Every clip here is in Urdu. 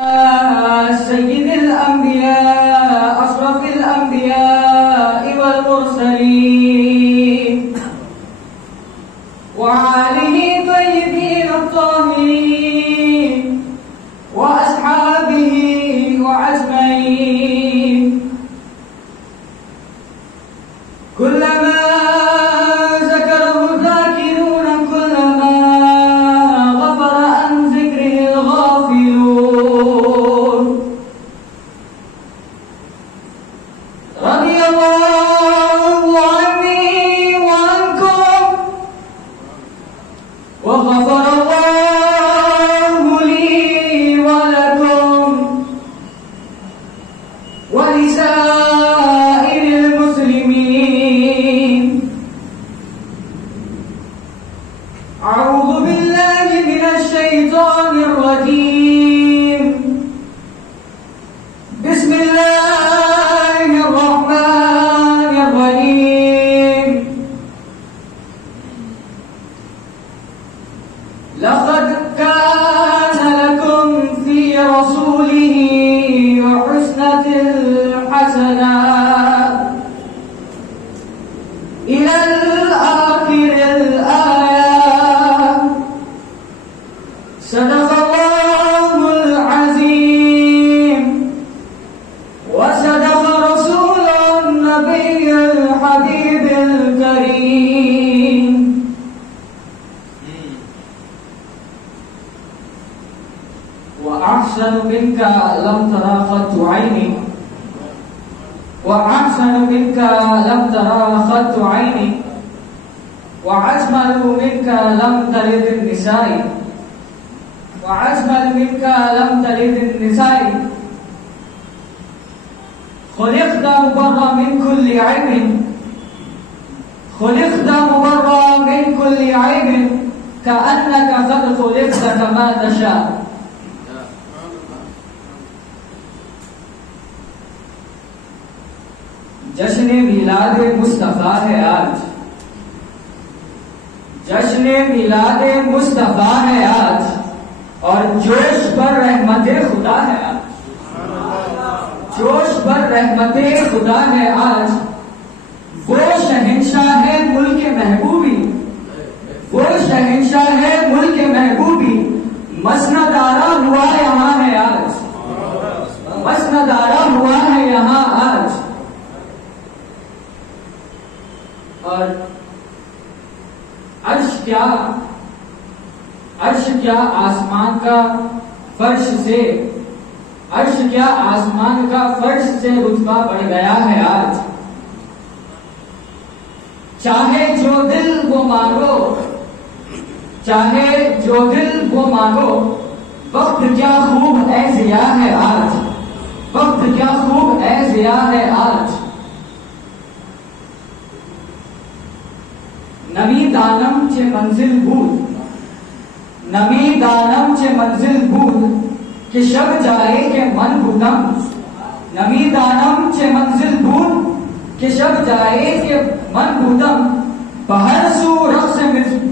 سيد الأنبياء أشرف الأنبياء والمرسلين وآله طيبين الطاهرين وأصحابه وأجمعين كلما ذكره الذاكرون كلما غفر عن ذكره الغافلون رضي الله عني وعنكم وغفر الله لي ولكم ولسائر المسلمين. أعوذ بالله من الشيطان الرجيم. بسم الله الرحمن الرحيم. لقد كان لكم في رسوله حسنة الحسنة إلى الآخر الآية. صدق الله العظيم وصدق رسول النبي الحبيب الكريم. وأحسن منك لم ترى خط عيني وأحسن منك لم ترى خط عيني وأجمل منك لم تلد النساء وأجمل منك لم تلد النساء. خلقت مبرأ من كل عيب خلقت مبرأ من كل عيب كأنك قد خلقت كما تشاء. جشن میلاد مصطفیٰ ہے آج جشن میلاد مصطفیٰ ہے آج اور جوش پر رحمت خدا ہے آج جوش پر رحمت خدا ہے آج. وہ شہنشاہ ہے ملک محبوبی وہ شہنشاہ ہے ملک محبوبی مسند آرا ہوا یہاں ہے آج مسند آرا ہوا ہے یہاں آج. اور عرش کیا آسمان کا فرش سے عرش کیا آسمان کا فرش سے رتبہ بڑھ گیا ہے آج. چاہے جو دل وہ مانگو چاہے جو دل وہ مانگو وقت کیا خوب اے ضیاء ہے آج وقت کیا خوب اے ضیاء ہے آج. نمی دانم چه منزل بود نمی دانم چه منزل بود که شب جائے کہ من بودم نمی دانم چه منزل بود که شب جائے کہ من بودم. بہر سو رقص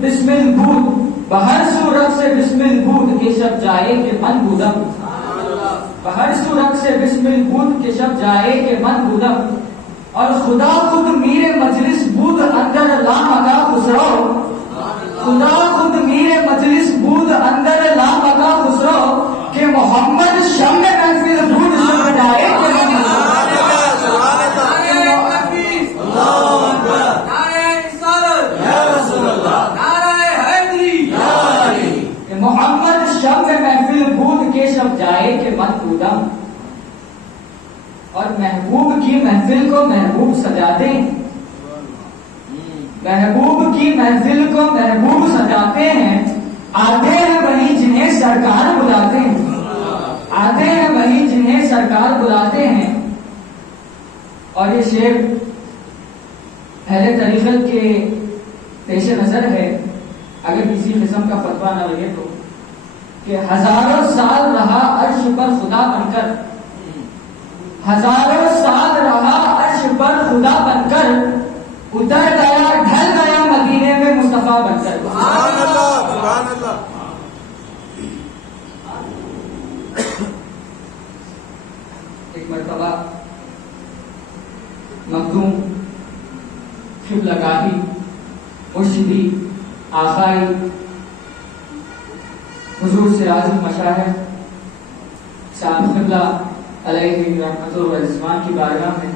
بسمل بود بہر سو رقص بسمل بود کہ شب جائے کہ من بودم بہر سو رقص بسمل بود کہ شب جائے کہ من بودم. اور خدا خود میر مجلس بود اندر لامکا خسرو خدا خود میر مجلس بود اندر لامکا خسرو کہ محمد شمع محفل بود سب جائے کہ من محمد شمع محفل بود کے شب جائے کہ من بودم. اور محبوب کی محفل کو محبوب سجاتے ہیں محبوب کی محفل کو محبوب سجاتے ہیں. آتے ہیں وہی جنہیں سرکار بلاتے ہیں آتے ہیں وہی جنہیں سرکار بلاتے ہیں. اور یہ شعر اہل طریقت کے پیش نظر ہے اگر کسی قسم کا فتویٰ نہ لگے تو کہ ہزاروں سال رہا عرش پر خدا بن کر ہزاروں سال رہا عرش پر خدا بن کر اتر گیا ڈھل گیا مدینے میں مصطفیٰ بن کر. سبحان اللہ ایک مرتبہ مخدوم قبلہ گاہی مرشدی آقائی حضور سراج المشاہد صاحب قبلہ علیہ رحمت و رضوان کی بارگاہ میں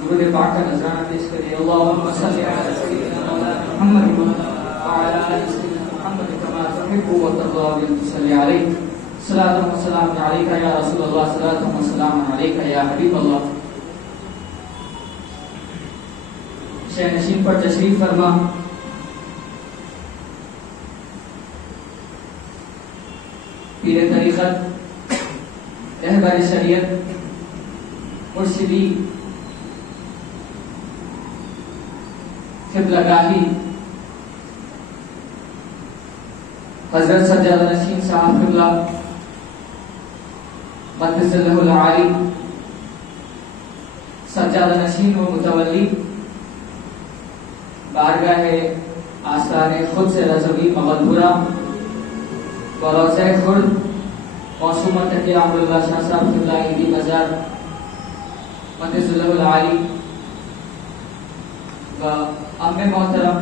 درود پاک کا نذرانہ پیش کرے. اللہم صلی علی سیدنا محمد وعلی آل سیدنا محمد کما تحب و ترضى ان تصلی علیہ. صلاۃ و سلام علیک یا رسول اللہ، صلاۃ و سلام علیک یا حبیب اللہ. شہ نشین پر تشریف فرما. پیر طریقت، رہبر شریعت، مرشدی، قبلہ گاہی حضرت سجادہ نشین صاحب قبلہ قدس اللہ العالی، سجادہ نشین و متولی بارگاہ آثار خود سے رضوی مغدورہ و روضہ خرد موسومہ تقی عبداللہ شاہ صاحب قبلہ عیدی بازار قدس اللہ العالی و ام محترم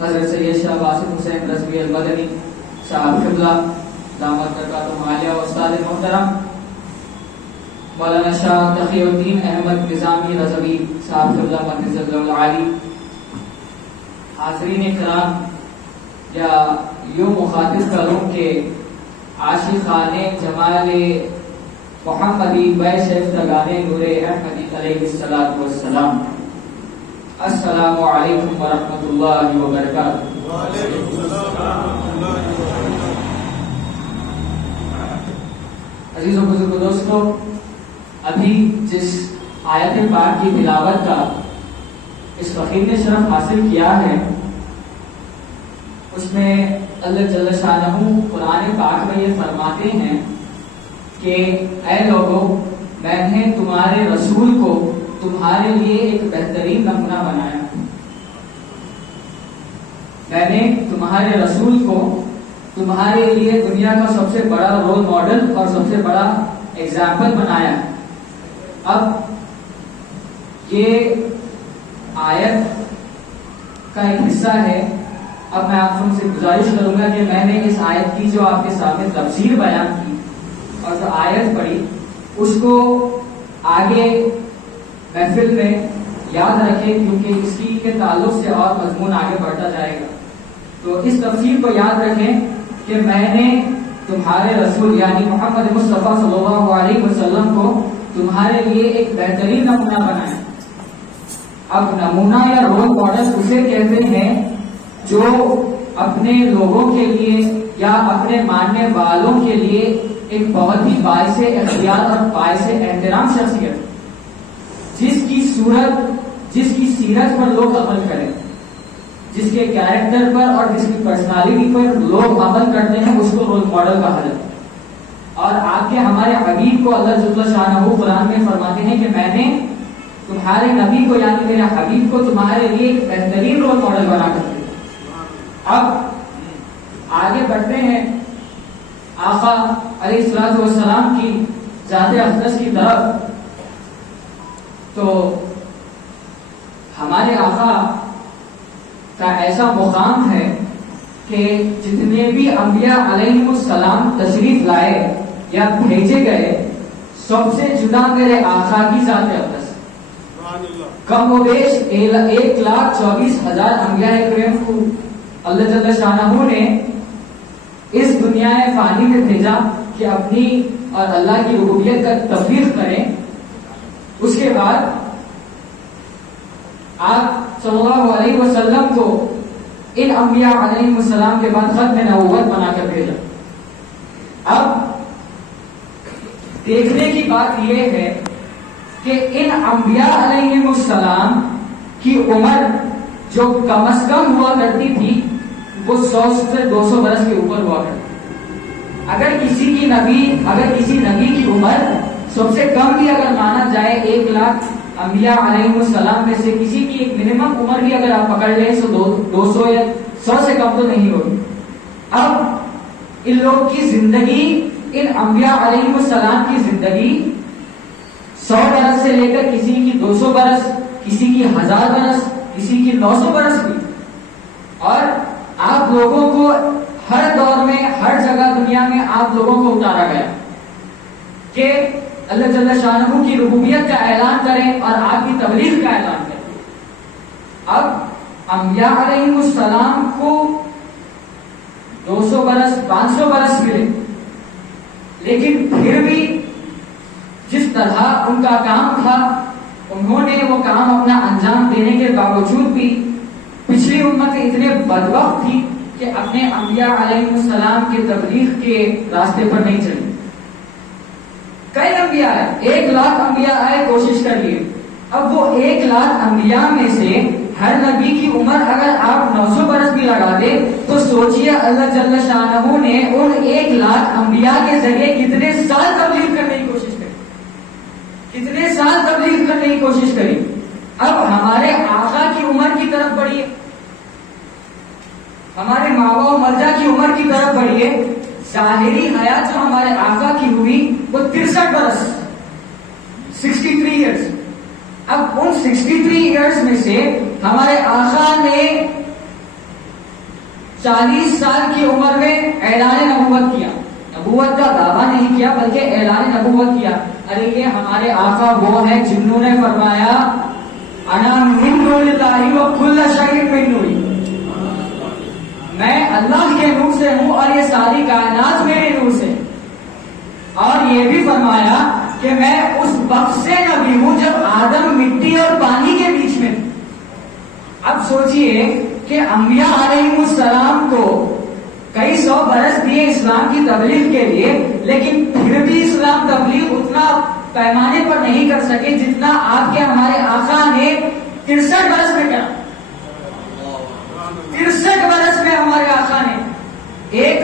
حضرت سید شاہ باسط حسین رضوی المدنی صاحب قبلہ دامت برکاتہم عالیہ و استاد محترم مولانا شاہ تقی الدین احمد نظامی رضوی صاحب قبلہ قدس اللہ العالی. حاضرین کرام، یا یوں مخاطب کروں کہ عاشقان جمال محمدی بیش شیفتگان نور احمدی علیہ الصلوۃ والسلام، السلام علیکم ورحمۃ اللہ وبرکاتہ. عزیز و بزرگ دوستو، ابھی جس آیت پاک کی تلاوت کا اس فقیر نے شرف حاصل کیا ہے، اس میں اللہ جل شانہ قرآن پاک میں یہ فرماتے ہیں کہ اے لوگو، میں نے تمہارے رسول کو تمہارے لیے ایک بہترین نمونہ بنایا. میں نے تمہارے رسول کو تمہارے لیے دنیا کا سب سے بڑا رول ماڈل اور سب سے بڑا ایگزامپل بنایا. اب یہ آیت کا ایک حصہ ہے. اب میں آپ سے گزارش کروں گا کہ میں نے اس آیت کی جو آپ کے سامنے تفسیر بیان کی اور جو آیت پڑھی، اس کو آگے محفل میں یاد رکھیں، کیونکہ اس کی کے تعلق سے اور مضمون آگے بڑھتا جائے گا. تو اس تفسیر کو یاد رکھیں کہ میں نے تمہارے رسول یعنی محمد مصطفیٰ صلی اللہ علیہ وسلم کو تمہارے لیے ایک بہترین نمونہ بنایا. اب نمونہ یا رول ماڈل اسے کہتے ہیں جو اپنے لوگوں کے لیے یا اپنے ماننے والوں کے لیے ایک بہت ہی باعث اختیار اور باعث احترام شخصیت، جس کی صورت، جس کی سیرت پر لوگ عمل کریں، جس کے کیریکٹر پر اور جس کی پرسنالٹی پر لوگ عمل کرتے ہیں، اس کو رول ماڈل کہا جاتا ہے. اور آپ کے ہمارے حبیب کو اللہ جل شانہ قرآن میں فرماتے ہیں کہ میں نے تمہارے نبی کو یعنی میرے حبیب کو تمہارے لیے ایک بہترین رول ماڈل بنا کر دیا. اب آگے بڑھتے ہیں آقا علیہ الصلوۃ والسلام کی ذات اقدس کی طرف. تو ہمارے آقا کا ایسا مقام ہے کہ جتنے بھی انبیاء علیہ السلام تشریف لائے یا بھیجے گئے، سب سے جدا میرے آقا کی ذات اقدس. کم و بیش 1,24,000 انبیاء کرام کو اللہ جل شانہ نے اس دنیا فانی میں بھیجا کہ اپنی اور اللہ کی ربوبیت کا تبلیغ کریں. اس کے بعد آپ صلی اللہ علیہ وسلم کو ان انبیاء علیہ السلام کے بعد ختم نبوت بنا کر بھیجا. اب دیکھنے کی بات یہ ہے کہ ان انبیاء علیہ السلام کی عمر جو کم از کم ہوا کرتی تھی وہ 100 سے 200 برس کے اوپر ہوا کرتی. اگر کسی نبی کی عمر سب سے کم بھی اگر مانا جائے 1 لاکھ انبیاء علیہ السلام میں سے کسی کی ایک منیمم عمر بھی اگر آپ پکڑ لیں تو 200 یا 100 سے کم تو نہیں ہوگی. اب ان لوگ کی زندگی ان انبیاء علیہ السلام کی زندگی 100 برس سے لے کر کسی کی 200 برس، کسی کی 1000 برس، کسی کی 900 برس بھی، اور آپ لوگوں کو ہر دور میں ہر جگہ دنیا میں آپ لوگوں کو اتارا گیا کہ اللہ جل شانہ کی ربوبیت کا اعلان کریں اور آپ کی تبلیغ کا اعلان کریں۔ اب انبیاء علیہ السلام کو 200 برس 500 برس ملے، لیکن پھر بھی جس طرح ان کا کام تھا انہوں نے وہ کام اپنا انجام دینے کے باوجود بھی پچھلی امت اتنے بدبخت تھی کہ اپنے انبیاء علیہ السلام کے تبلیغ کے راستے پر نہیں چلی۔ کئی انبیاء آئے، 1 لاکھ انبیاء آئے، کوشش کریے اب وہ 1 لاکھ انبیاء میں سے ہر نبی کی عمر اگر آپ 900 برس بھی لگا دے تو سوچئے اللہ جل شانہ نے ان 1 لاکھ انبیاء کے ذریعے کتنے سال تبلیغ کرنے کی کوشش کری، کتنے سال تبلیغ کرنے کی کوشش کری۔ اب ہمارے آقا کی عمر کی طرف بڑھیے، ہمارے ماں و مرجع کی عمر کی طرف بڑھیے، ظاہری حیات جو ہمارے آقا کی ہوئی وہ 63 برس 63 ایئرس۔ اب ان 63 ایئرس میں سے ہمارے آقا نے 40 سال کی عمر میں اعلان نبوت کیا، نبوت کا دعویٰ نہیں کیا بلکہ اعلان نبوت کیا۔ ارے یہ ہمارے آقا وہ ہیں جنہوں نے فرمایا انا من نور اللہ و کل شیء من نوری، میں اللہ کے نور سے ہوں اور یہ ساری کائنات میرے نور سے، اور یہ بھی فرمایا کہ میں اس وقت سے نبی ہوں جب آدم مٹی اور پانی کے بیچ میں۔ اب سوچئے کہ انبیاء علیہ السلام کو کئی 100 برس دیے اسلام کی تبلیغ کے لیے، لیکن پھر بھی اسلام تبلیغ اتنا پیمانے پر نہیں کر سکے جتنا آپ کے ہمارے آقا نے 63 برس میں کیا۔ 63 برس میں ہمارے آقا نے ایک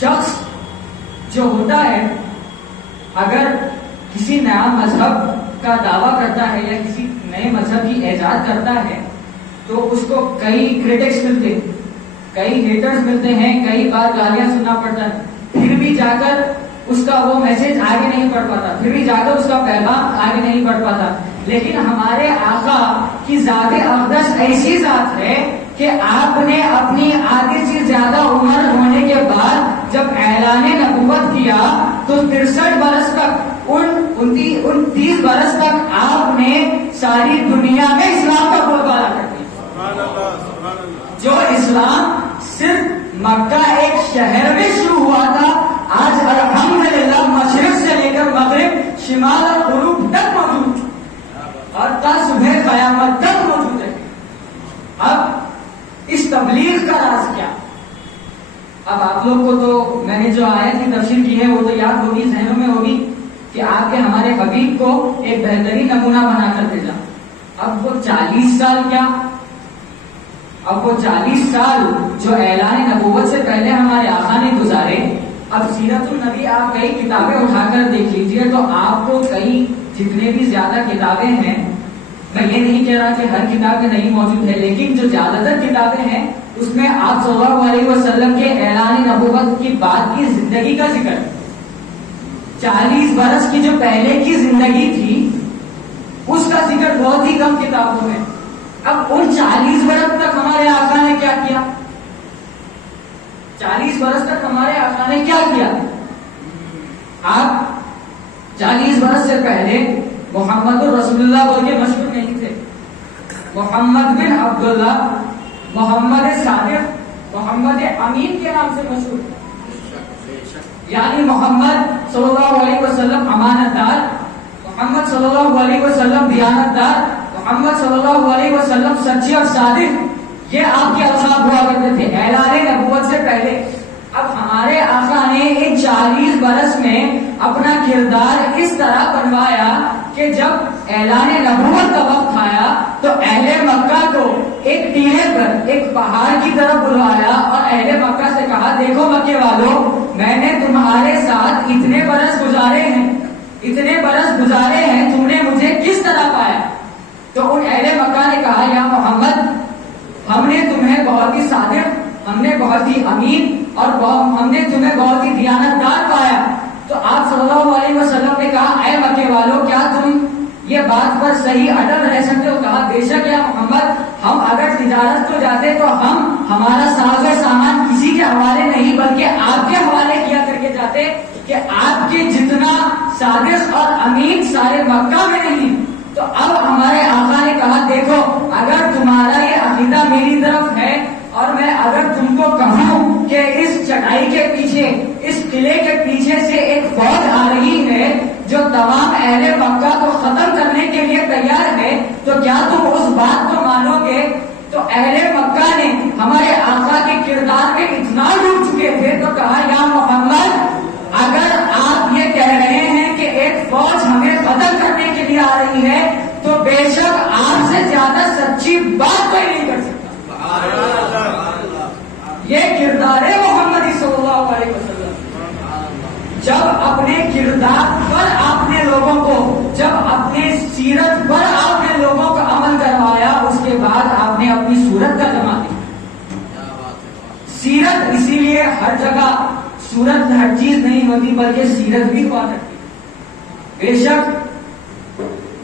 شخص جو ہوتا ہے اگر کسی نیا مذہب کا دعویٰ کرتا ہے یا کسی نئے مذہب کی ایجاد کرتا ہے تو اس کو کئی کریٹکس ملتے ہیں، کئی ہیٹرز ملتے ہیں، کئی بار گالیاں سننا پڑتا ہے، پھر بھی جا کر اس کا وہ میسج آگے نہیں بڑھ پاتا، پھر بھی جا کر اس کا پیغام آگے نہیں بڑھ پاتا۔ لیکن ہمارے آقا کی ذات اقدس ایسی ذات ہے کہ آپ نے اپنی آدھی سے زیادہ عمر ہونے کے بعد جب اعلان نبوت کیا تو 63 برس تک ان 30 برس تک آپ نے ساری دنیا میں اسلام کا بول بالا کر دیا۔ جو اسلام صرف مکہ ایک شہر میں شروع ہوا تھا، آج الحمدللہ مشرق سے لے کر مغرب، شمال اور غروب تک موجود اور تا صبح قیامت تک موجود ہے۔ اب اس تبلیغ کا راز کیا؟ اب آپ لوگ کو تو میں نے جو آیت کی تفسیر کی ہے وہ تو یاد ہوگی، ذہنوں میں ہوگی کہ آپ کے ہمارے حبیب کو ایک بہترین نمونہ بنا کر بھیجا۔ اب وہ 40 سال کیا، اب وہ 40 سال جو اعلان نبوت سے پہلے ہمارے آقا نے گزارے، اب سیرت النبی آپ کئی کتابیں اٹھا کر دیکھ لیجئے تو آپ کو کئی جتنے بھی زیادہ کتابیں ہیں، میں یہ نہیں کہہ رہا کہ ہر کتاب میں نہیں موجود ہے، لیکن جو زیادہ تر کتابیں ہیں اس میں آپ صلی اللہ علیہ وسلم کے اعلان نبوت کی بعد کی زندگی کا ذکر ہے۔ 40 برس کی جو پہلے کی زندگی تھی اس کا ذکر بہت ہی کم کتابوں میں۔ اب ان 40 برس تک ہمارے آقا نے کیا کیا؟ 40 برس تک ہمارے آقا نے کیا کیا؟ آپ 40 برس سے پہلے محمد رسول اللہ بول کے مشہور نہیں تھے، محمد بن عبداللہ، محمد صادق، محمد امین کے نام سے مشہور، یعنی محمد صلی اللہ علیہ وسلم امانت دار، محمد صلی اللہ علیہ وسلم دیانت دار، محمد صلی اللہ علیہ وسلم سچے اور صادق، یہ آپ کے القاب ہوا کرتے تھے اعلان نبوت سے پہلے۔ اب ہمارے آقا نے ان 40 برس میں اپنا کردار اس طرح بنوایا کہ جب اعلان نبوت کا وقت آیا تو اہل مکہ کو ایک ٹیلے پر ایک پہاڑ کی طرف بلوایا اور اہل مکہ سے کہا دیکھو مکے والوں، میں نے تمہارے ساتھ اتنے برس گزارے ہیں، اتنے برس گزارے ہیں، تم نے مجھے کس طرح پایا؟ تو ان اہل مکہ نے کہا یا محمد، ہم نے تمہیں بہت ہی صادق، ہم نے بہت ہی امین اور ہم نے تمہیں بہت ہی دیانت بات پر صحیح اٹل رہ سکتے ہو؟ کہا بے شک یا محمد، ہم اگر تجارت کو جاتے تو ہم ہمارا ساز سامان کسی کے حوالے نہیں بلکہ آپ کے حوالے کیا کر کے جاتے کہ آپ کے جتنا صادق اور امین سارے مکہ میں نہیں۔ تو اب ہمارے آقا نے کہا دیکھو اگر تمہارا یہ عقیدہ میری طرف ہے اور میں اگر تم کو کہوں کہ اس چڑھائی کے پیچھے، اس قلعے کے پیچھے سے ایک فوج آ رہی ہے جو تمام اہل مکہ کو ختم کرنے کے لیے تیار ہے، تو کیا تم اس بات کو مانو گے؟ تو اہل مکہ نے ہمارے آقا کے کردار میں اتنا ڈوب چکے تھے تو کہا یا محمد اگر آپ یہ کہہ رہے ہیں کہ ایک فوج ہمیں ختم کرنے کے لیے آ رہی ہے تو بے شک آپ سے زیادہ سچی بات کوئی نہیں کر سکتا۔ یہ کردار ہے محمد صلی اللہ علیہ وسلم۔ جب اپنے کردار پر آپ نے لوگوں کو، جب اپنے سیرت پر آپ نے لوگوں کا عمل کروایا، اس کے بعد آپ نے اپنی صورت کا جمع دیا۔ سیرت اسی لیے ہر جگہ صورت ہر چیز نہیں ہوتی بلکہ سیرت بھی ہوا کرتی۔ بے شک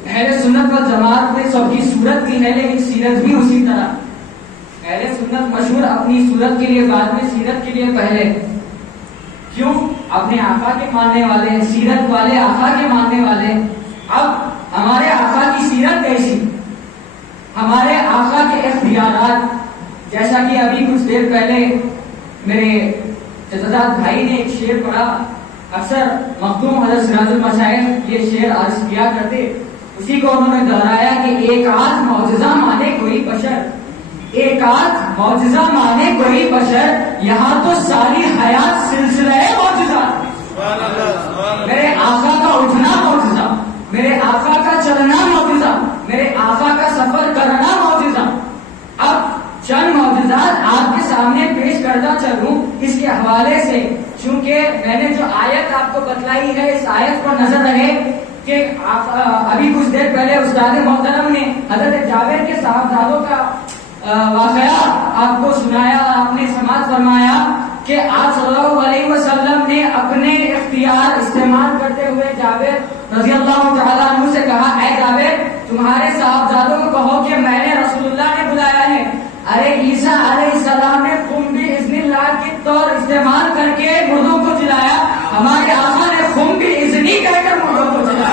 اہل سنت و جماعت میں سب کی صورت بھی ہے لیکن سیرت بھی اسی طرح۔ اہل سنت مشہور اپنی صورت کے لیے بعد میں، سیرت کے لیے پہلے۔ کیوں؟ اپنے آقا کے ماننے والے، سیرت والے آقا کے ماننے والے۔ اب ہمارے آقا کی سیرت کیسی، ہمارے آقا کے اختیارات، جیسا کہ ابھی کچھ دیر پہلے میرے جداد بھائی نے ایک شعر پڑھا، اکثر مخدوم حضرت سراج المشائخ یہ شعر عرض کیا کرتے، اسی کو انہوں نے دہرایا کہ ایک آدھ معجزہ مانے کوئی بشر، ایک آدھ معجزہ مانے کوئی بشر، یہاں تو ساری حیات سلسلہ ہے معجزات۔ میرے آقا کا اٹھنا معجزہ، میرے آقا کا چلنا معجزہ، میرے آقا کا سفر کرنا معجزہ۔ اب چند معجزات آپ کے سامنے پیش کرتا چلوں اس کے حوالے سے، چونکہ میں نے جو آیت آپ کو بتلائی ہے اس آیت پر نظر رہے کہ ابھی کچھ دیر پہلے استاد محترم نے حضرت جابر کے صاحبزادوں کا واقعہ آپ کو سنایا، آپ نے سماعت فرمایا کہ آپ صلی اللہ علیہ وسلم نے اپنے اختیار استعمال کرتے ہوئے جابر رضی اللہ تعالیٰ عنہ سے کہا اے جابر تمہارے صاحبزادوں کو کہو کہ میں نے رسول اللہ نے بلایا ہے۔ ارے عیسیٰ علیہ السلام نے خم بھی اذن اللہ کی طور استعمال کر کے مردوں کو جلایا، ہمارے آقا نے خم بھی اذنی کہہ کر مردوں کو جلایا۔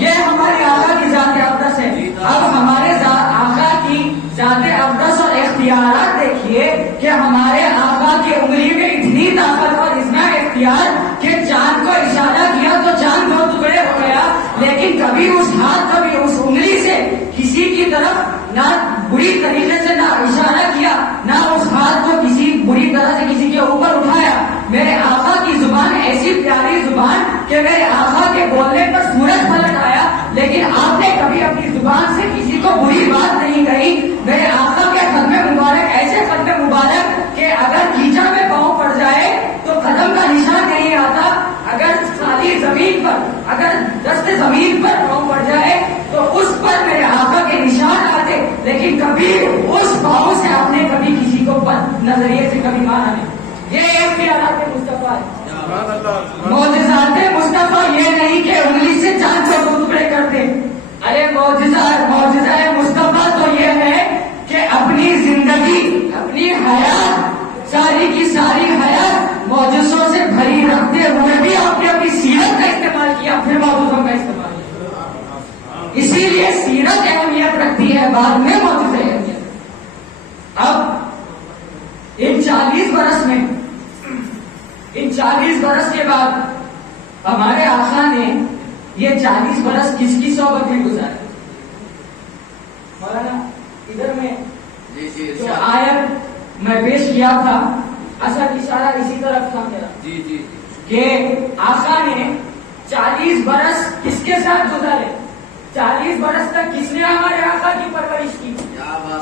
یہ ہمارے آقا کی ذات اقدس ہے۔ اب ہمارے آقا کی ذات اقدس اور اختیارات دیکھیے کہ ہمارے آقا کی انگلی میں اتنی طاقت اور اتنا اختیار کہ چاند کو اشارہ کیا تو چاند دو ٹکڑے ہو گیا، لیکن کبھی اس ہاتھ کبھی اس انگلی سے کسی کی طرف نہ بری طریقے سے نہ اشارہ کیا، نہ اس ہاتھ کو کسی بری طرح سے کسی کے اوپر اٹھایا۔ میرے آقا کی زبان ایسی پیاری زبان کہ میرے آقا کے بولنے پر سورج پلٹ آیا، لیکن آپ نے کبھی اپنی زبان سے کسی کو بری بات نہیں کہی۔ میرے آقا کے قدم مبارک ایسے قدم مبارک کہ اگر کیچڑ میں پاؤں پڑ جائے تو قدم کا نشان نہیں آتا، اگر خالی زمین پر، اگر دست زمین پر پاؤں پڑ جائے تو اس پر میرے آقا کے نشان آتے، لیکن کبھی اس پاؤں سے آپ نے کبھی کسی کو بد نظریے سے کبھی مانا نہیں۔ یہ اختیارات مصطفیٰ ہے۔ معجزات مصطفیٰ یہ نہیں کہ انگلی سے چاند کو ٹکڑے کر دے، ارے معجزہ مصطفیٰ تو یہ ہے کہ اپنی زندگی، اپنی حیات، ساری کی ساری حیات معجزوں سے بھری رکھتے ہوئے بھی آپ نے اپنی سیرت کا استعمال کیا، پھر معجزوں کا استعمال کیا۔ اسی لیے سیرت اہمیت رکھتی ہے، بعد میں معجزے اہمیت۔ اب ان 40 برس میں، ان 40 برس کے بعد ہمارے آقا نے یہ 40 برس کس کی صحبت میں گزارے؟ مولانا ادھر میں جو آیت میں پیش کیا تھا اصل اشارہ اسی طرف تھا میرا کہ آقا نے 40 برس کس کے ساتھ گزارے، 40 برس تک کس نے ہمارے آقا کی پرورش کی،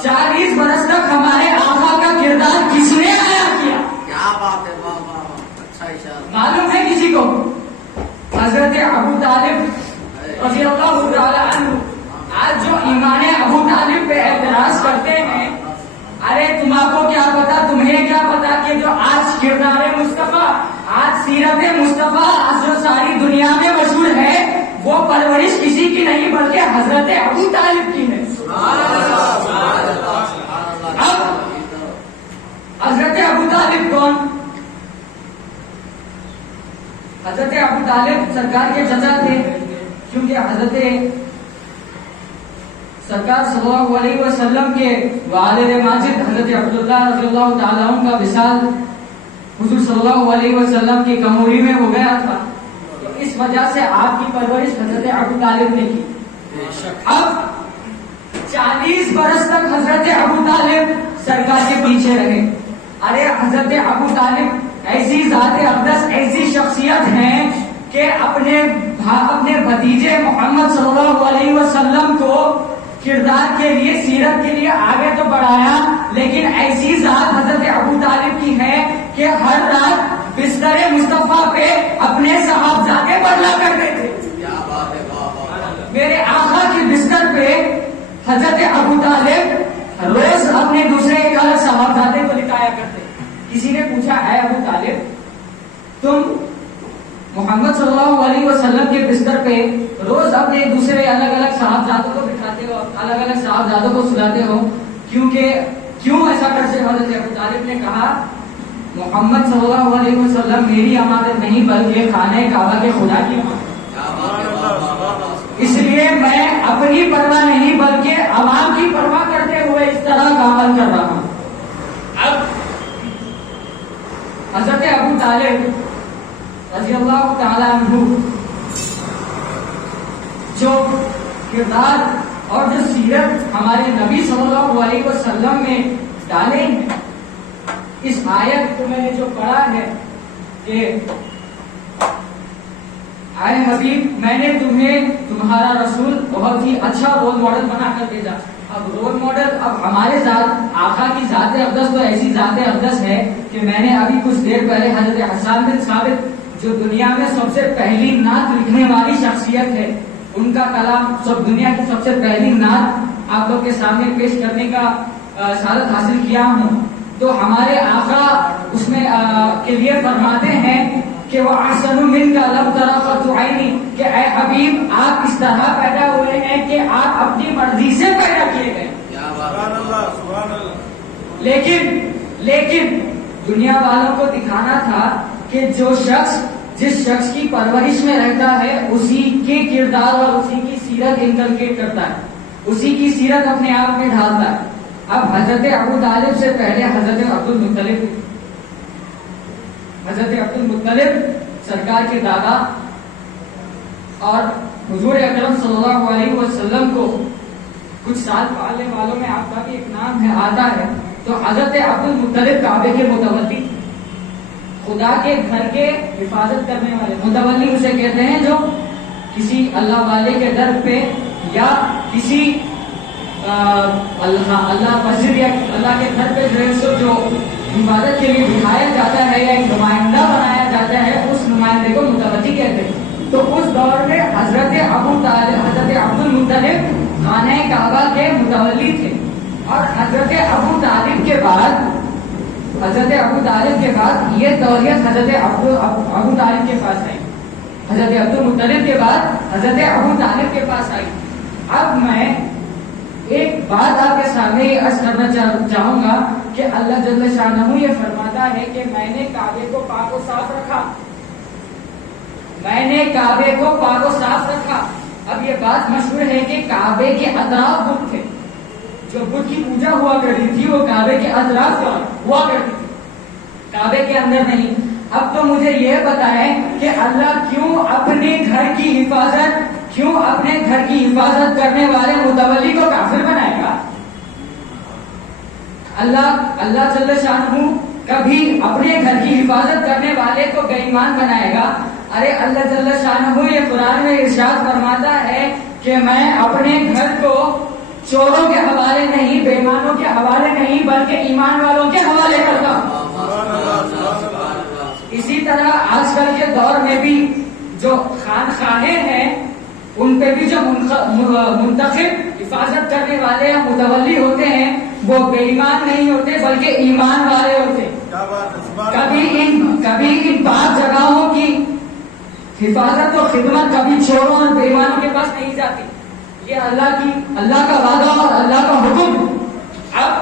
40 برس تک ہمارے آقا کا کردار کس نے آیا کیا؟ کیا بات ہے، اچھا اشارہ۔ معلوم ہے کسی کو؟ حضرت ابو طالب رضی اللہ تعالی عنہ آج جو ایمان ابو طالب پہ اعتراض کرتے ہیں، ارے تمہیں کو کیا پتا، تمہیں کیا پتا کہ جو آج کردار مصطفیٰ، آج سیرت مصطفیٰ آج جو ساری دنیا میں مشہور ہے، وہ پرورش کسی کی نہیں بلکہ حضرت ابو طالب کی ہے. اب حضرت ابو طالب کون؟ حضرت ابو طالب سرکار کے چچا تھے، کیونکہ حضرت سرکار صلی اللہ علیہ وسلم کے والد ماجد حضرت عبداللہ رضی اللہ تعالیٰ عنہ کا وصال حضور صلی اللہ علیہ وسلم کی کموری میں ہو گیا تھا، تو اس وجہ سے آپ کی پرورش حضرت ابو طالب نے کی. اب 40 برس تک حضرت ابو طالب سرکار کے پیچھے رہے. ارے حضرت ابو طالب ایسی ذات اقدس، ایسی شخصیت ہیں کہ اپنے بھتیجے محمد صلی اللہ علیہ وسلم کو کردار کے لیے، سیرت کے لیے آگے تو بڑھایا، لیکن ایسی ذات حضرت ابو طالب کی ہے کہ ہر رات بستر مصطفیٰ پہ اپنے صاحبزادے پڑھا کرتے تھے. میرے آقا کے بستر پہ حضرت ابو طالب روز اپنے دوسرے ایک الگ صاحبزادے کو لٹایا کرتے. کسی نے پوچھا، اے ابو طالب، تم محمد صلی اللہ علیہ وسلم کے بستر پہ روز اپنے دوسرے الگ الگ صاحبزادوں کو بٹھاتے ہو، الگ الگ صاحبزادوں کو سلاتے ہو، کیوں ایسا کرتے ہو؟ حضرت ابو طالب نے کہا، محمد صلی اللہ علیہ وسلم میری امانت نہیں بلکہ خانہ کعبہ کے خدا کی امانت، اس لیے میں اپنی پرواہ نہیں بلکہ عوام کی پرواہ کرتے ہوئے اس طرح کا عمل کر رہا ہوں. اب حضرت ابو طالب رضی اللہ تعالیٰ عنہ جو کردار اور جو سیرت ہمارے نبی صلی اللہ علیہ وسلم میں ڈالے ہیں، اس آیت کو میں نے جو پڑھا ہے کہ اے حبیب، میں نے تمہیں تمہارا رسول بہت ہی اچھا رول ماڈل بنا کر بھیجا. اب رول ماڈل، اب ہمارے ذات آقا کی ذات اقدس تو ایسی ذات اقدس ہے کہ میں نے ابھی کچھ دیر پہلے حضرت حسان بن ثابت جو دنیا میں سب سے پہلی نعت لکھنے والی شخصیت ہے، ان کا کلام دنیا کی سب سے پہلی نعت آپ لوگ کے سامنے پیش کرنے کا سعادت حاصل کیا ہوں. تو ہمارے آقا اس میں کے لیے فرماتے ہیں کہ وہ احسن من کا لم ترى قط عینی، کہ اے حبیب آپ اس طرح پیدا ہوئے ہیں کہ آپ اپنی مرضی سے پیدا کیے گئے. لیکن دنیا والوں کو دکھانا تھا کہ جس شخص کی پرورش میں رہتا ہے اسی کے کردار اور اسی کی سیرت انکلکیٹ کرتا ہے، اسی کی سیرت اپنے آپ میں ڈھالتا ہے. اب حضرت ابو طالب سے پہلے حضرت عبد المطلب سرکار کے دادا اور حضور اکرم صلی اللہ علیہ وسلم کو کچھ سال پالنے والوں میں آپ کا بھی ایک نام ہے آتا ہے. تو حضرت عبد المطلب کعبے کے متولی، خدا کے گھر کے حفاظت کرنے والے. متولی اسے کہتے ہیں جو کسی اللہ والے کے در پہ یا کسی اللہ مسجد یا اللہ کے گھر پہ جو حفاظت کے لیے بٹھایا جاتا ہے یا ایک نمائندہ بنایا جاتا ہے، اس نمائندے کو متولی کہتے ہیں. تو اس دور میں حضرت عبد المطلب خانہ کعبہ کے متولی تھے. اور حضرت ابو طالب کے بعد یہ تولیت حضرت ابو طالب کے پاس آئی. حضرت عبد المطلب کے بعد حضرت ابو طالب کے پاس آئی. اب میں ایک بات آپ کے سامنے یہ عرض کرنا چاہوں گا کہ اللہ جل شانہ یہ فرماتا ہے کہ میں نے کعبے کو پاک و صاف رکھا، میں نے کعبے کو پاک و صاف رکھا. اب یہ بات مشہور ہے کہ کعبے کے اطراف بت تھے، جو بت کی پوجا ہوا کرتی تھی وہ کعبے کے اطراف ہوا کرتی تھی، کعبے کے اندر نہیں. اب تو مجھے یہ بتائیں کہ اللہ کیوں اپنے گھر کی حفاظت کرنے والے متولی کو کافر بنائے گا؟ اللہ جل شانہ کبھی اپنے گھر کی حفاظت کرنے والے کو بے ایمان بنائے گا؟ ارے اللہ جل شانہ یہ قرآن میں ارشاد فرماتا ہے کہ میں اپنے گھر کو چوروں کے حوالے نہیں، بے ایمانوں کے حوالے نہیں، بلکہ ایمان والوں کے حوالے کرتا ہوں. اسی طرح آج کل کے دور میں بھی جو خانخواہیں ہیں ان پہ بھی جو منتخب حفاظت کرنے والے یا متولی ہوتے ہیں وہ بے ایمان نہیں ہوتے بلکہ ایمان والے ہوتے. کبھی ان پاک جگہوں کی حفاظت و خدمت کبھی چوروں اور بےایمانوں کے پاس نہیں جاتی. یہ اللہ کا وعدہ اور اللہ کا حکم. اب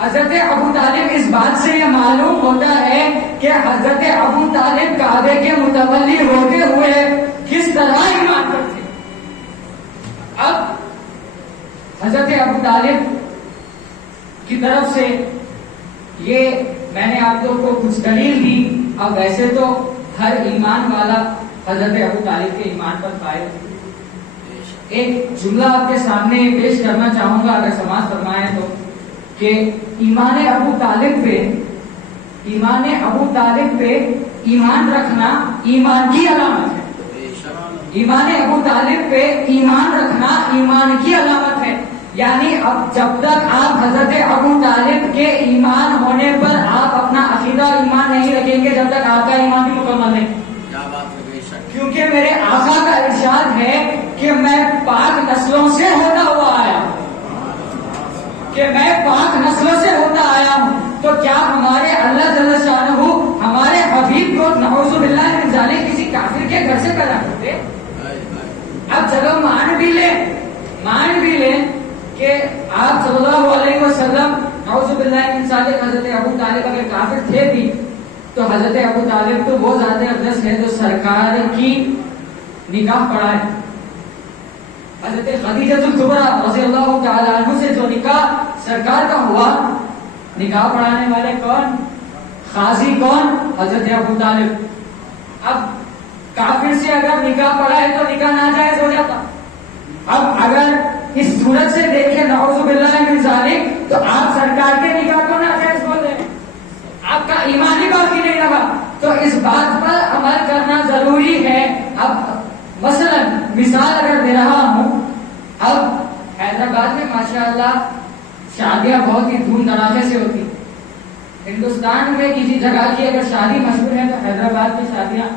حضرت ابو طالب اس بات سے یہ معلوم ہوتا ہے کہ حضرت ابو طالب کعبے کے متولی ہوتے ہوئے کس طرح ایمان پر تھے. اب حضرت ابو طالب کی طرف سے یہ میں نے آپ لوگ کو کچھ دلیل دی. اب ویسے تو ہر ایمان والا حضرت ابو طالب کے ایمان پر قائم. ایک جملہ آپ کے سامنے پیش کرنا چاہوں گا اگر سماعت فرمائیں تو، کہ ایمان ابو طالب پہ ایمان رکھنا ایمان کی علامت ہے. ایمان ابو طالب پہ ایمان رکھنا ایمان کی علامت ہے. یعنی اب جب تک آپ حضرت ابو طالب کے ایمان ہونے پر آپ اپنا عقیدہ ایمان نہیں رکھیں گے جب تک آپ کا ایمان بھی مکمل نہیں. کیونکہ میرے آقا کا ارشاد ہے کہ میں پاک نسلوں سے ہوتا ہوا آیا ہوں، تو کیا ہمارے اللہ جل شانہ ہمارے حبیب کو نعوذ باللہ من ذالک کسی کافر کے گھر سے پیدا کرتے؟ اب چلو مان بھی لیں کہ آپ صلی اللہ علیہ وسلم نعوذ باللہ من ذالک حضرت ابو طالب اگر کافر تھے بھی تو حضرت ابو طالب تو وہ ذات اقدس ہے جو سرکار کی نکاح پڑھائے. حضرت خدیجہ الکبریٰ رضی اللہ تعالی عنہ سے جو نکاح سرکار کا ہوا، نکاح پڑھانے والے کون؟ قاضی کون؟ حضرت ابو طالب. اب کافر سے اگر نکاح پڑھا ہے تو نکاح ناجائز ہو جاتا. اب اگر اس صورت سے دیکھیں نعوذ باللہ من ذالک تو آپ سرکار کے نکاح کو ناجائز بول رہے ہیں، آپ کا ایمان ہی باقی نہیں رہا. تو اس بات پر عمل کرنا ضروری ہے. اب مثلا مثال اگر دے رہا ہوں، اب حیدرآباد میں ماشاءاللہ شادیاں بہت ہی دھوم دھڑاکے سے ہوتی. ہندوستان میں کسی جگہ کی اگر شادی مشہور ہے تو حیدرآباد کی شادیاں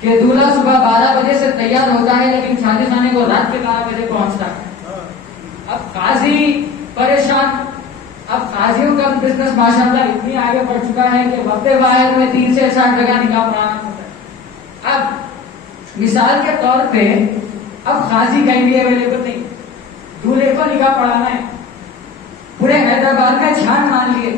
کہ دولہا صبح 12 بجے سے تیار ہوتا ہے لیکن شادی خانے کو رات کے 12 بجے پہنچتا ہے. اب قاضی پریشان. اب قاضیوں کا بزنس ماشاءاللہ اتنی آگے بڑھ چکا ہے کہ وقت واحد میں 3 سے 4 جگہ نکاح پڑھانا ہوتا ہے. اب مثال کے طور پہ اب قاضی کہیں بھی اویلیبل نہیں، دولہے کو نکاح پڑھانا ہے. پورے حیدرآباد کا چھان مان لیے،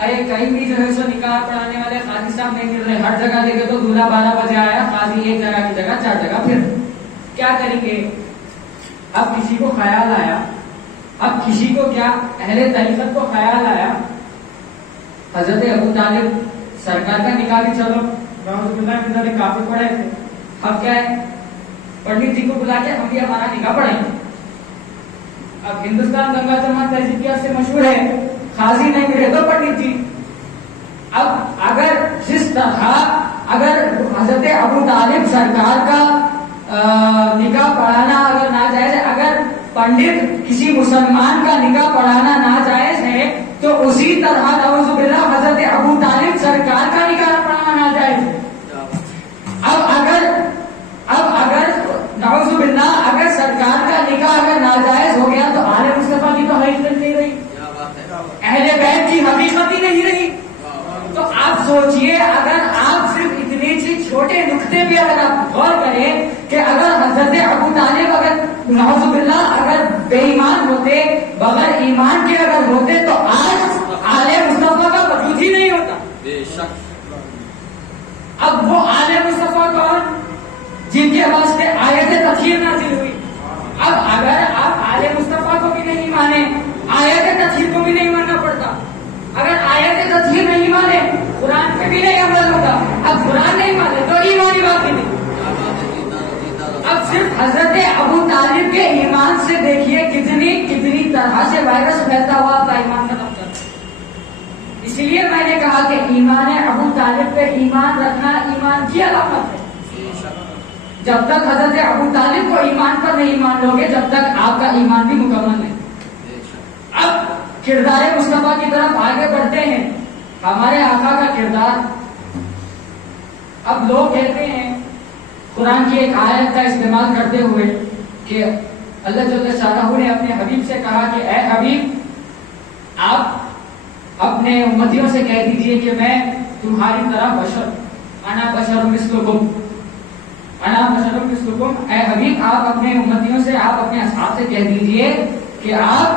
ارے کہیں بھی جو ہے سو نکاح پڑھانے والے قاضی صاحب نہیں مل رہے. ہر جگہ دیکھے تو دولہا 12 بجے آیا، قاضی ایک جگہ کی جگہ 4 جگہ. پھر کیا کریں گے؟ اب کسی کو خیال آیا، اب کسی کو کیا اہل طریقت کو خیال آیا حضرت ابو طالب سرکار کا نکاح بھی چلو کافی پڑھے تھے، اب کیا ہے پنڈت جی کو بلا کے ہم بھی ہمارا نکاح پڑھائیں گے. اب ہندوستان گنگا جماعت تہذیب کیا سے مشہور ہے، قاضی نہیں ملے تو پنڈت جی. اب اگر جس طرح اگر حضرت ابو طالب سرکار کا نکاح پڑھانا اگر ناجائز ہے، اگر پنڈت کسی مسلمان کا نکاح پڑھانا ناجائز ہے تو اسی طرح نعوذ باللہ حضرت ابو طالب سرکار کا نکاح پڑھانا ناجائز ہے. اب اگر نعوذ باللہ اگر سرکار کا نکاح اگر ناجائز ہو گیا تو آل مصطفیٰ کی تو حقیقت نہیں رہی، اہل بیت کی حقیقت ہی نہیں رہی. تو آپ سوچئے اگر آپ صرف اتنے سے چھوٹے نقطے پہ اگر آپ غور کریں کہ اگر حضرت ابو طالب اگر نعوذ باللہ اگر بے ایمان ہوتے، بغیر ایمان کے اگر ہوتے تو آج آل مصطفیٰ کا وجود ہی نہیں ہوتا. بے شک. اب وہ آل مصطفیٰ کون؟ جن کے واسطے آیت تطہیر نازل ہوئی. اب اگر آپ آل مصطفیٰ کو بھی نہیں مانے، آیت تطہیر کو بھی نہیں ماننا پڑتا. اگر آیت تطہیر نہیں مانے، قرآن پہ بھی نہیں عمل ہوتا. اب قرآن نہیں مانے تو ایمان ہی باقی نہیں. اب صرف حضرت ابو طالب کے ایمان سے دیکھیے کتنی طرح سے وائرس پھیلتا ہوا آپ کا ایمان ختم کرتا. اس لیے میں نے کہا کہ ایمان ابو طالب پہ ایمان رکھنا ایمان کی علامت ہے. جب تک حضرت ابو طالب کو ایمان پر نہیں مان لو گے جب تک آپ کا ایمان بھی مکمل نہیں. اب کردار مصطفیٰ کی طرف آگے بڑھتے ہیں. ہمارے آقا کا کردار. اب لوگ کہتے ہیں قرآن کی ایک آیت کا استعمال کرتے ہوئے کہ اللہ جل شانہ نے اپنے حبیب سے کہا کہ اے حبیب آپ اپنے امتیوں سے کہہ دیجئے کہ میں تمہاری طرح بشر، انا بشر مثلکم. انا بشر مثلکم، اے حبیب آپ اپنے امتیوں سے، آپ اپنے اصحاب سے کہہ دیجئے کہ آپ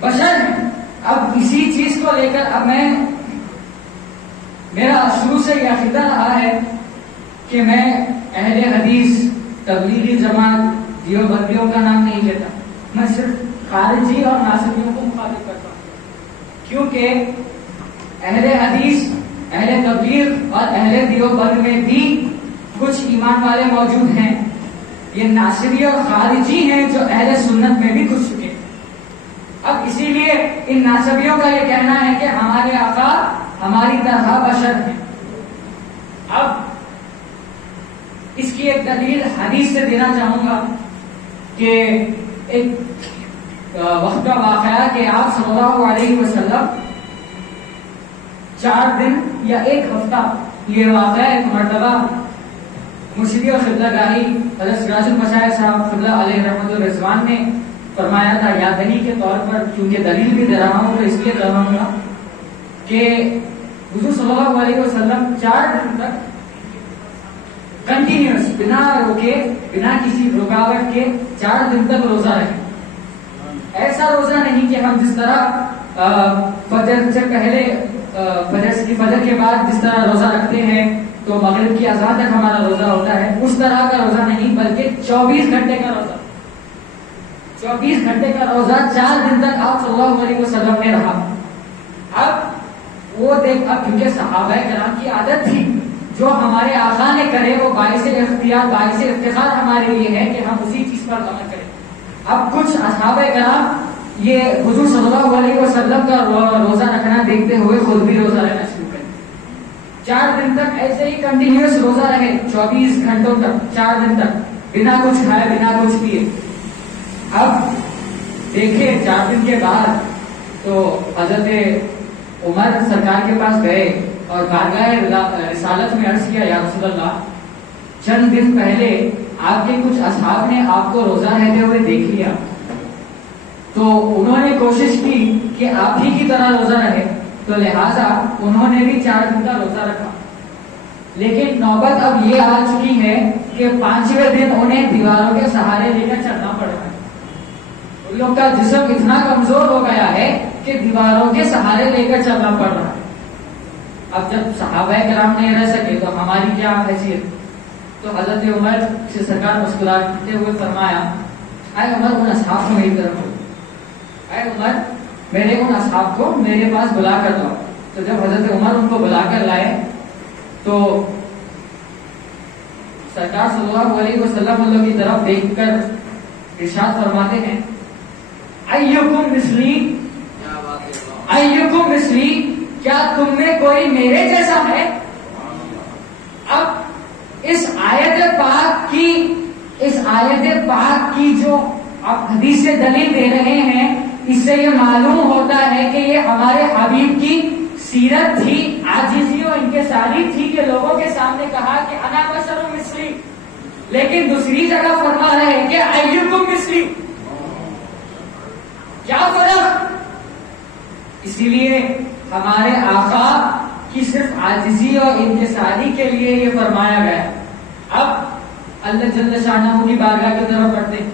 بشر ہیں۔ اب اسی چیز کو لے کر اب میرا شروع سے یہ عقیدہ رہا ہے کہ میں اہل حدیث، تبلیغی جماعت، دیوبندیوں کا نام نہیں لیتا، میں صرف خارجی اور ناصبیوں کو مخاطب کرتا ہوں، کیونکہ اہل حدیث، اہل تبلیغ اور اہل دیوبند میں بھی کچھ ایمان والے موجود ہیں، یہ ناصبی اور خارجی ہیں جو اہل سنت میں بھی گھس چکے۔ اب اسی لیے ان ناصبیوں کا یہ کہنا ہے کہ ہمارے آقا ہماری طرح بشر ہیں۔ اب اس کی ایک دلیل حدیث سے دینا چاہوں گا کہ ایک وقت کا واقعہ کہ آپ صلی اللہ علیہ وسلم 4 دن یا 1 ہفتہ، یہ واقعہ ایک مرتبہ مرشدی اور قبلہ گاہی حضرت سراج المشائخ صاحب قبلہ علیہ رحمۃ الرضوان نے فرمایا تھا، یاد دلیل کے طور پر، کیونکہ دلیل بھی دے رہا ہوں تو اس لیے کہوں گا کہ حضور صلی اللہ علیہ وسلم 4 دن تک کنٹینیوس، بنا روکے، بنا کسی رکاوٹ کے 4 دن تک روزہ رہے۔ ایسا روزہ نہیں کہ ہم جس طرح فجر سے پہلے، فجر کے بعد جس طرح روزہ رکھتے ہیں تو مغرب کی اذان تک ہمارا روزہ ہوتا ہے، اس طرح کا روزہ نہیں، بلکہ 24 گھنٹے کا روزہ، 24 گھنٹے کا روزہ 4 دن تک آپ صلی اللہ علیہ وسلم نے رہا۔ اب وہ دیکھ، اب کیونکہ صحابہ کرام کی عادت تھی، جو ہمارے آقا نے کرے وہ باعث اختیار، باعث افتخار ہمارے لیے ہے کہ ہم اسی چیز پر عمل کریں۔ اب کچھ صحابہ کرام یہ حضور صلی اللہ علیہ وسلم کا روزہ رکھنا دیکھتے ہوئے خود بھی روزہ رہنا شروع کریں۔ 4 دن تک ایسے ہی کنٹینیوس روزہ رہے، 24 گھنٹوں تک، 4 دن تک بنا کچھ کھائے، بنا کچھ پیے۔ اب دیکھیں 4 دن کے بعد تو حضرت عمر سرکار کے پاس گئے اور بارگاہ رسالت میں عرض کیا، یا رسول اللہ، چند دن پہلے آپ کے کچھ اصحاب نے آپ کو روزہ رہتے ہوئے دیکھ لیا، تو انہوں نے کوشش کی کہ آپ ہی کی طرح روزہ رہے، تو لہٰذا انہوں نے بھی 4 دن کا روزہ رکھا۔ لیکن نوبت اب یہ آ چکی ہے کہ 5ویں دن انہیں دیواروں کے سہارے لے کر چلنا پڑ رہا ہے۔ ان لوگ کا جسم اتنا کمزور ہو گیا ہے کہ دیواروں کے سہارے لے کر چلنا پڑ رہا ہے۔ اب جب صحابہ کرام نہیں رہ سکے تو ہماری کیا حیثیت؟ تو حضرت عمر سے سرکار مسکراتے ہوئے فرمایا، اے عمر ان اصحاب کو میری طرف، اے عمر میرے ان اصحاب کو میرے پاس بلا کر لاؤ۔ تو جب حضرت عمر ان کو بلا کر لائے تو سرکار صلی اللہ علیہ وسلم ان لوگوں کی طرف دیکھ کر ارشاد فرماتے ہیں، ایکم مثلی، ایکم مثلی، کیا تم میں کوئی میرے جیسا ہے؟ اب اس آیت پاک کی جو آپ حدیث سے دلیل دے رہے ہیں، اس سے یہ معلوم ہوتا ہے کہ یہ ہمارے حبیب کی سیرت تھی، عاجزی اور انکساری تھی کہ لوگوں کے سامنے کہا کہ انا بشر مثلی، لیکن دوسری جگہ فرما رہے ہیں کہ ایکم مثلی۔ کیا فرق؟ اسی لیے ہمارے آقا کی صرف عاجزی اور انکساری کے لیے یہ فرمایا گیا۔ اب اللہ جل شانہ کی بارگاہ کی طرف پڑھتے ہیں۔